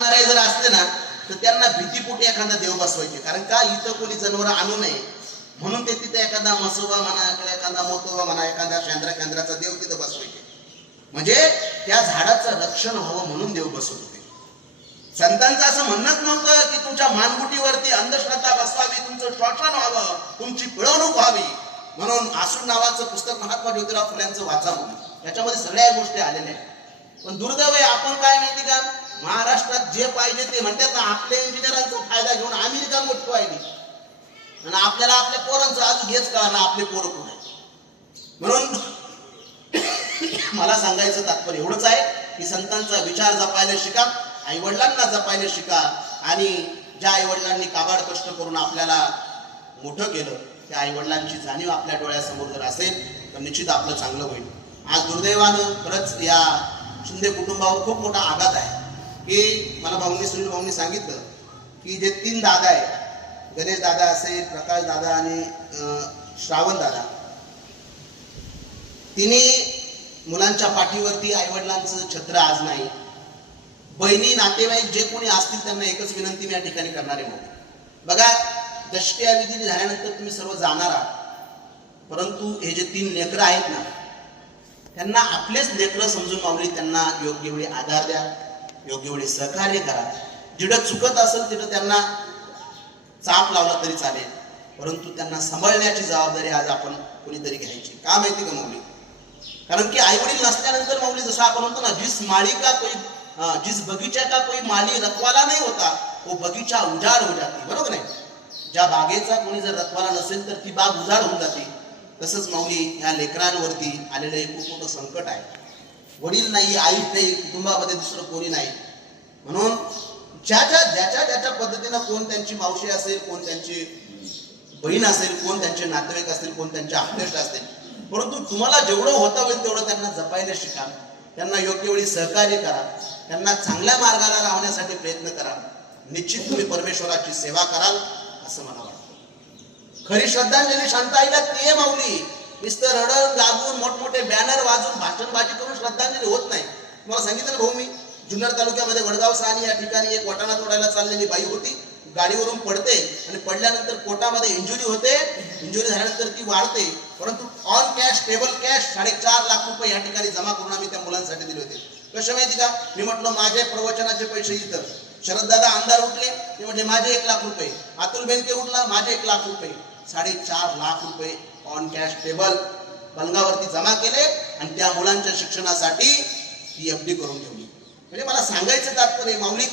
जर असले ना तर त्यांना भीतीपोटी एखादा देव बसवायचे, कारण का इथं कोणी जनावर आणू नये म्हणून ते तिथे एखादा मसोबा म्हणा किंवा एखादा मोतोबा म्हणा एखादा केंद्राचा देव तिथं बसवायचे, म्हणजे त्या झाडाचं रक्षण व्हावं म्हणून देव बसवत होते. संतांचं असं म्हणणंच नव्हतं की तुमच्या मानगुटीवरती अंधश्रद्धा बसवावी, तुमचं शोषण व्हावं, तुमची पिळवणूक व्हावी. म्हणून आसूड नावाचं पुस्तक महात्मा ज्योतिराव फुल्यांचं वाचावं, याच्यामध्ये सगळ्या गोष्टी आलेल्या आहेत. पण दुर्दैव आहे, आपण काय माहिती का, महाराष्ट्रात जे पाहिजे ते म्हणतात ना, आपल्या इंजिनियरांचा फायदा घेऊन अमेरिका मोठी व्हायली आणि आपल्याला आपल्या पोरांचं आज हेच कळा ना आपले पोरं कुठे. म्हणून मला सांगायचं तात्पर्य एवढंच आहे की संतांचा विचार जपायला शिका, आईवडिलांना जपायला शिका, आणि ज्या आईवडिलांनी काबाड कष्ट करून आपल्याला मोठं केलं त्या आईवडिलांची जाणीव आपल्या डोळ्यासमोर जर असेल तर निश्चित आपलं चांगलं होईल. आज दुर्दैवानं खरंच या शिंदे कुटुंबावर खूप मोठा आघात आहे की मला सुनील भाऊंनी सांगितलं की जे 3 दादा आहे, गणेश दादा असेल, प्रकाश दादा आणि श्रावण दादा, तिन्ही मुलांच्या पाठीवरती आईवडिलांचं छत्र आज नाही. बहिणी नातेवाईक जे कोणी असतील त्यांना एकच विनंती मी या ठिकाणी करणारे म्हणून, बघा दशक्रिया विधी झाल्यानंतर तुम्ही सर्व जाणार आहात, परंतु हे जे 3 लेकरं आहेत ना त्यांना आपलेच लेकरं समजून माऊली त्यांना योग्य वेळी आधार द्या, योग्य वेळी सहकार्य करा. जिथं चुकत असेल तिथं त्यांना चाप लावला तरी चालेल, परंतु त्यांना सांभाळण्याची जबाबदारी आज आपण कोणीतरी घ्यायची. का माहिती का माऊली, कारण की आई वडील नसल्यानंतर माऊली जसं आपण म्हणतो ना, जिस बगीचा का कोई माली रखवाला नहीं होता वो बगीचा उजाड हो जाती, बरोबर नाही. ज्या बागेचा कोणी जर रखवाला नसेल तर ती बाग उजाड होऊन जाते. तसंच माऊली ह्या लेकरांवरती आलेलं एक खूप मोठं संकट आहे. वडील नाही, आई नाही, कुटुंबामध्ये दुसरं कोणी नाही. म्हणून ज्याच्या पद्धतीनं कोण त्यांची मावशी असेल, कोण त्यांची बहीण असेल, कोण त्यांचे नातेवाईक असतील, कोण त्यांचे आपतेष्ट असतील, परंतु तुम्हाला जेवढं होता होईल तेवढं त्यांना जपायला शिका, त्यांना योग्य वेळी सहकार्य करा, त्यांना चांगल्या मार्गाला राहण्यासाठी प्रयत्न करा. निश्चित तुम्ही परमेश्वराची सेवा कराल असं मला वाटतं. खरी श्रद्धांजली शांताईला ती आहे माऊली. नुसतं रडून गागून मोठमोठे बॅनर वाजून भाषणबाजी करून श्रद्धांजली होत नाही. तुम्हाला सांगितलं ना भाऊ, मी जुन्नर तालुक्यामध्ये वडगाव सानी या ठिकाणी एक वाटाणा तोडायला चाललेली बाई होती, गाडीवरून पडते आणि पडल्यानंतर पोटामध्ये इंजुरी होते, इंजुरी झाल्यानंतर ती वाढते, परंतु on cash, table cash 4.5 lakh रुपये या ठिकाणी जमा करून आम्ही त्या मुलांसाठी दिले होते. कसे माहिती का, मी म्हटलं माझे प्रवचनाचे पैसे इतर, शरददादा आमदार उठले ते म्हणजे माझे 1 लाख रुपये, अतुल बेनके उठला माझे 1 लाख रुपये, 4.5 लाख रुपये ऑन कॅश टेबल पलंगावरती जमा केले आणि त्या मुलांच्या शिक्षणासाठी ती एफडी करून ठेवली. म्हणजे मला सांगायचं तात्पर्य माऊली